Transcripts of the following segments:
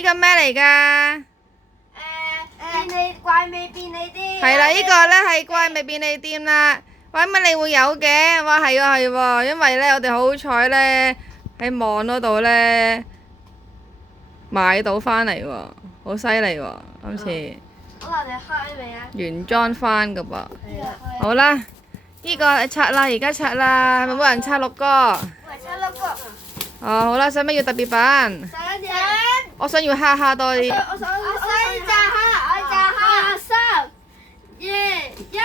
呢個咩嚟㗎？便利怪味便利店。係啦，呢個呢係怪味便利店啦。哇！乜你會有嘅？哇，係喎係喎，因為呢，我哋好彩呢，喺網嗰度呢買到翻嚟喎，好犀利喎，今次好啦，你開未啊？原裝翻㗎噃。係啦。好啦，呢個拆啦，而家拆啦，係咪冇人拆6個？喂，拆6個。哦，好啦，使乜要特別版？想。我想要哈哈多啲。我想炸蝦，我炸蝦。3、2、1，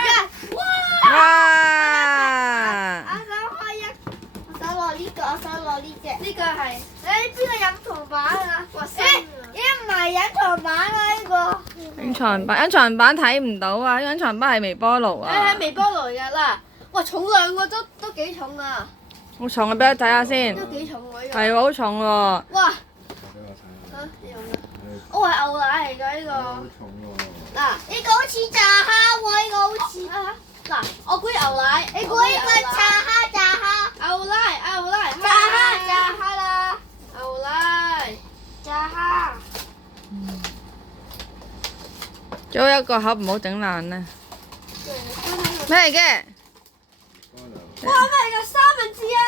哇！哇！我想開一，我想攞呢個，我想攞呢隻。呢個係，邊個隱藏版啊？哇！唔係隱藏版啊呢個。隱藏版睇唔到啊！隱藏版係微波爐啊。係微波爐㗎啦。哇！重量喎，都幾重啊！好重啊！俾我睇下先。都幾重喎呢個。係喎，好重喎。哇！我係牛奶嚟㗎呢個。嗱，呢個好似炸蝦喎，呢個好似。嗱，我估牛奶。你估呢個炸蝦？牛奶，炸蝦啦。牛奶，炸蝦。最後一個盒唔好整爛啦。咩嚟嘅？哇！咩嚟㗎？3文治啊！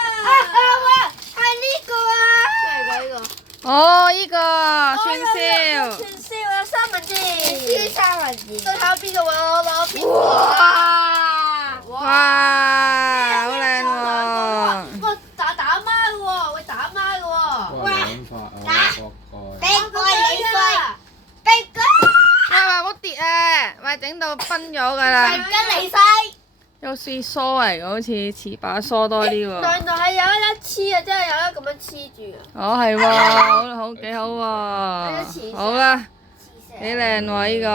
喂，係呢個啊！咩嚟㗎呢個？哦，呢個串燒。串燒有3文治。燒3文治。最後邊個我攞邊個啊？哇！好靚喎。哇！打孖嘅喎，會打孖嘅喎。哇！諗法啊，逼過你衰，逼過。哇！好跌啊！喂，整到崩咗㗎啦。跟你衰。有似梳嚟嘅，好似把梳多啲喎。原來係有一黐啊，真係有一咁樣黐住啊。哦，係喎，好幾好喎。好啦，幾靚喎呢個。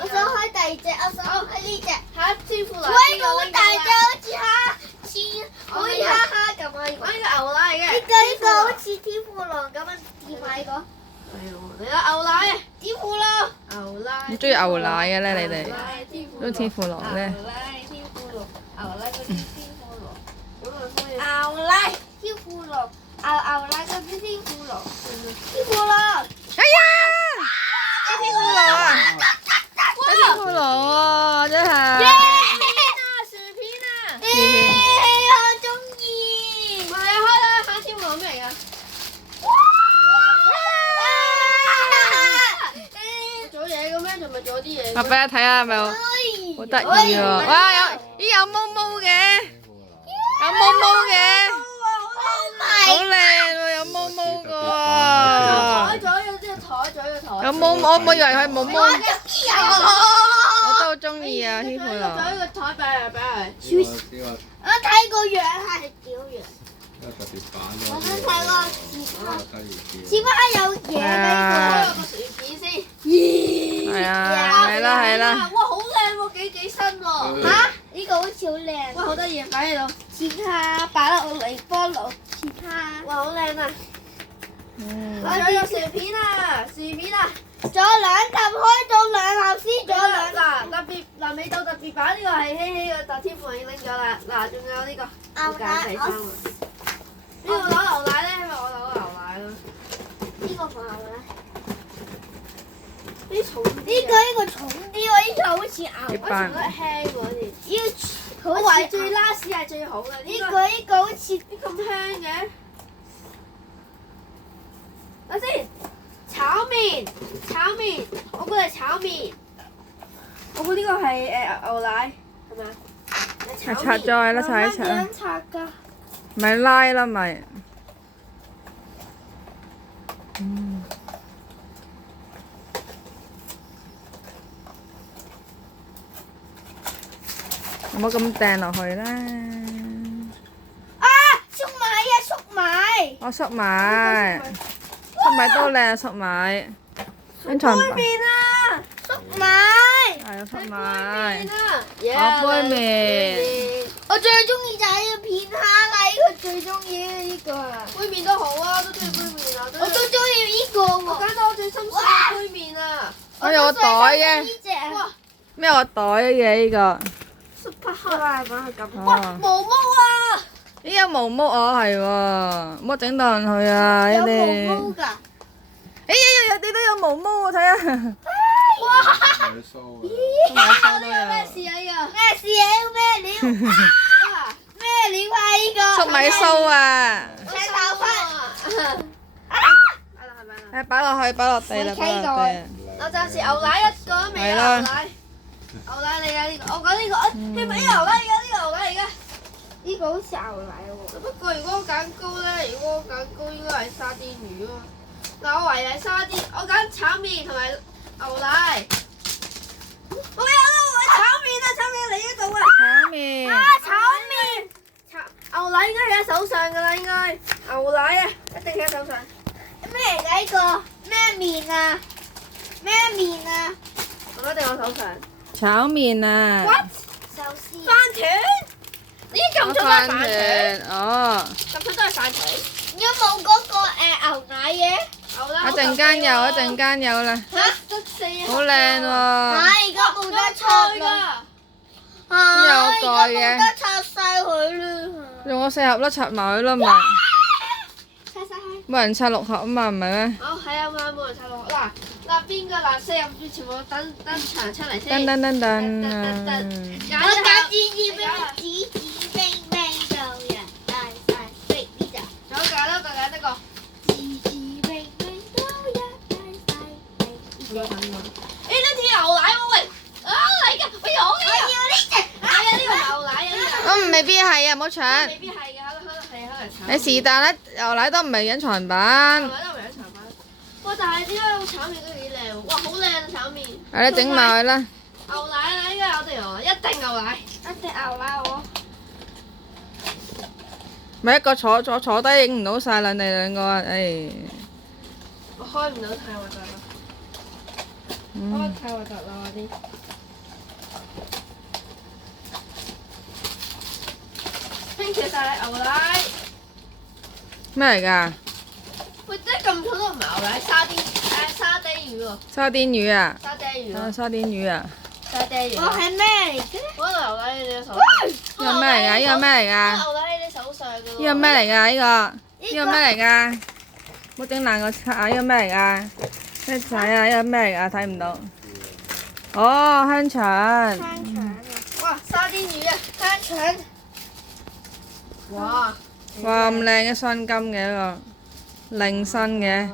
我想開第二隻，我想開呢隻。嚇！天婦羅。喂，好大隻，好似蝦咁啊！呢個牛奶嚟嘅。呢個好似天婦羅咁樣掂埋個。係喎，嚟啦牛奶啊！天婦羅。牛奶。好中意牛奶嘅咧，你哋都天婦羅咧。牛奶天婦羅，牛奶嗰啲天婦羅，咁啊可以。牛奶天婦羅，牛奶嗰啲天婦羅，天婦羅。哎呀！天婦羅啊！天婦羅喎，真係。薯片啊！薯片。我中意。係啊，開啦！下天婦羅咩嚟㗎？做嘢嘅咩？仲咪做啲嘢？我俾你睇下係咪好得意喎！哇，有毛毛嘅，有毛毛嘅，好靚喎，有毛毛嘅喎。台咗有啲台咗個台。有毛毛，我以為佢冇毛。我中意啊！我都好中意啊，天婦羅。咗個台俾佢，俾佢。呢個我睇個樣係屌樣。特別版我想咯。睇個翅膀有嘢啊俾佢。開個薯片先。係啊，係啦係啦。哇，好靚喎，幾新喎。嚇！呢個好似好靚。哇，好得意，擺喺度。切下，擺落微波爐。切下。哇，好靚啊！仲有薯片啊，薯片啊！仲有2盒，開到2盒先，仲有2嗱特別嗱未到特別版呢個係希希嘅，但天父已經拎咗啦。嗱，仲有呢個要揀第3個。呢個攞牛奶咧，因為我攞牛奶咯。呢個放牛奶。呢重啲。呢個重啲喎，呢個好似牛。我覺得輕喎啲。呢個我懷最 last 係最好嘅。呢個好似咁輕嘅。等先，炒麵，我估係炒麵。我估呢個係牛奶，係咪啊？係拆咗佢啦，拆一拆啊！拆㗎？咪拉啦咪。唔好咁掟落去啦。啊！粟米啊，粟米。我粟米，粟米都靚，粟米。隱藏版。杯麵啊，粟米。係粟米。我杯麵。我最中意就係呢個片蝦啦，呢個最中意呢個啊。杯麵都好啊，都中意杯麵啊。我都中意呢個喎。我揀到我最心水嘅杯麵啊！我有個袋嘅。呢隻啊。咩有個袋嘅呢個？ Super Hot 啊，揾佢咁。哇，毛毛啊！呢有毛毛哦，係喎，唔好整到人去啊！呢有啲。毛毛㗎。哎呀，你都有毛毛喎，睇下。買須啊！買須都有。咩事啊？呢個咩事啊？咩料？哇！咩料啊？呢個粟米須啊！洗頭髮。誒，擺落去，擺落地啦，擺落地。我暫時牛奶一個都未有牛奶。牛奶嚟㗎呢個，我講呢個，係咪牛奶嚟㗎？呢個牛奶嚟㗎。呢個好似牛奶喎。不過如果我揀高咧，如果我揀高應該係沙甸魚咯。嗱，我唯係沙甸，我揀炒麵同埋牛奶。我有啦，我炒麵啊，炒麵嚟呢度啊。炒麵。啊，炒麵。牛奶應該喺手上㗎啦，應該。牛奶啊，一定喺手上。咩嚟㗎呢個？咩麵啊？咩麵啊？我一定喺手上。炒麵啊！ What？壽司。飯團？呢啲咁重都係飯團。哦。咁重都係飯團。有冇嗰個牛奶嘅？牛奶。一陣間有，一陣間有啦。嚇！得4盒。好靚喎。係，而家冇得拆㗎。邊有蓋嘅？冇得拆晒佢啦。用我4盒啦，拆埋佢啦咪。拆晒佢。冇人拆6盒啊嘛，唔係咩？哦，係啊嘛，冇人拆落。嗱邊個嗱4入邊全部登場出嚟先。噔噔噔噔。我揀紫冰冰到人大晒，逼呢隻。仲有揀得個。紫冰冰到人大晒，逼呢隻。呢條牛奶喎喂，啊嚟㗎，我要呢隻。係啊，呢個牛奶啊呢個。我未必係啊，唔好搶。未必係嘅，可能係炒。你是但啦，牛奶都唔係隱藏牛版。奶都唔係炒飯。哇！但係點解炒麵都幾靚喎？哇，好靚啊炒麵。係你整埋佢啦。牛奶啦，依家有定牛奶，一定牛奶，一定牛奶我。咪一個坐低影唔到晒啦，你兩個啊，唉。我開唔到太核突啦，開太核突啦嗰啲。拼切晒牛奶。咩嚟㗎？喂，真係咁重都唔係牛奶，沙甸魚喎。沙甸魚啊！沙甸魚啊，沙甸魚啊！沙甸魚。我係咩嚟嘅？嗰個牛奶喺你手。呢個咩嚟㗎？呢個咩嚟㗎？牛奶喺你手上㗎喎。呢個咩嚟㗎？呢個咩嚟㗎？冇整爛個卡啊！呢個咩嚟㗎？咩仔啊？呢個咩嚟㗎？睇唔到。哦，香腸。香腸啊！哇，沙甸魚啊，香腸。哇！哇，咁靚嘅雙金嘅一個，靚身嘅，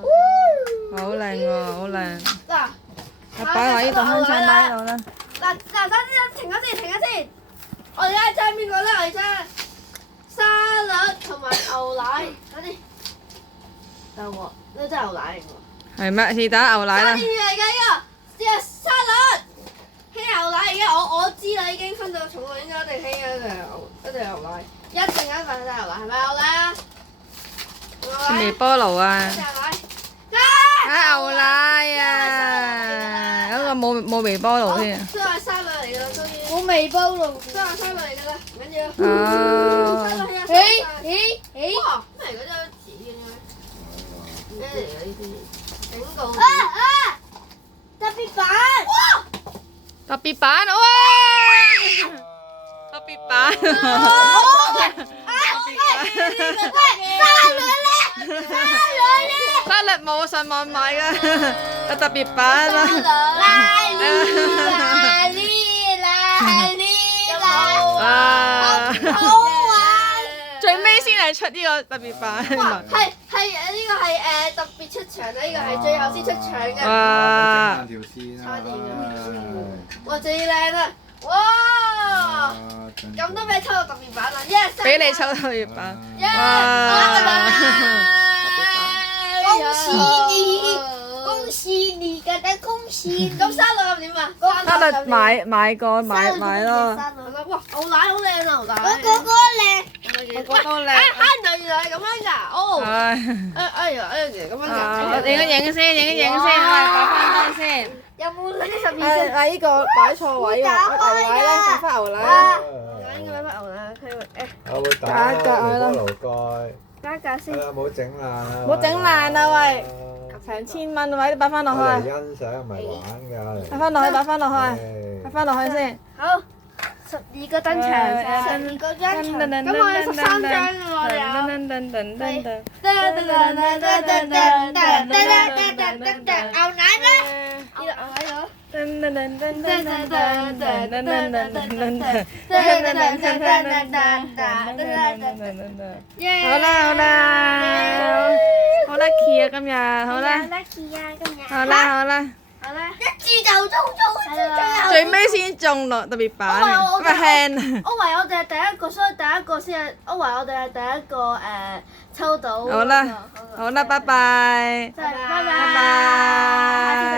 好靚喎，好靚。嗱，擺落呢度香腸擺喺度啦。嗱，停下先。我哋而家爭邊個咧？我哋爭沙律同埋牛奶。快啲。等我，呢真係牛奶嚟㗎。係咩？是打牛奶啦。沙甸魚嚟㗎呢個，係沙律。稀牛奶嚟嘅，我知啦，已經分到重啦，應該一定稀嘅，一定牛奶，一定一份係牛奶，係咪牛奶啊？微波爐啊！牛奶。牛奶啊！嗰個冇微波爐添。都係沙律嚟㗎啦，終於。冇微波爐。都係沙律嚟㗎啦，唔緊要。哦。沙律係啊。哇！咩嚟㗎？張紙嘅咩？咩嚟㗎呢啲？警告紙。特別版。哇！特別版，哇！特別版。沙律冇上網買㗎，有特別版啊！最尾先係出呢個特別版。係呢個係特別出場啦，呢個係最後先出場嘅。哇！條線啊！哇，最靚啊！哇！咁都俾抽到特別版啦，yes！俾你抽特別版。恭喜你嘅得恭喜！咁沙律點啊？沙律買咯。哇，牛奶好靚啊，牛奶。個個都靚。原來係咁樣㗎，哦。哎呀，咁樣㗎。影先，擺翻低先。有冇呢12？啊！呢個擺錯位喎，牛奶咧，擺翻牛奶。應該擺翻牛奶，我會打開微波爐蓋。加價先。冇整爛啊！冇整爛啊喂！成千蚊位，你擺翻落我嚟去。欣賞唔係玩㗎。擺翻落去先。好，12個登場，12個登場。咁我哋13張喎，我哋有。好啦，好啦，key 啊今日，好啦，好啦，好啦，一注就中，最尾先中咯，特別版，咁咪輕。我為我哋係第一個，所以第一個先係，我為我哋係第一個抽到。好啦，好啦，拜拜，拜拜。拜拜。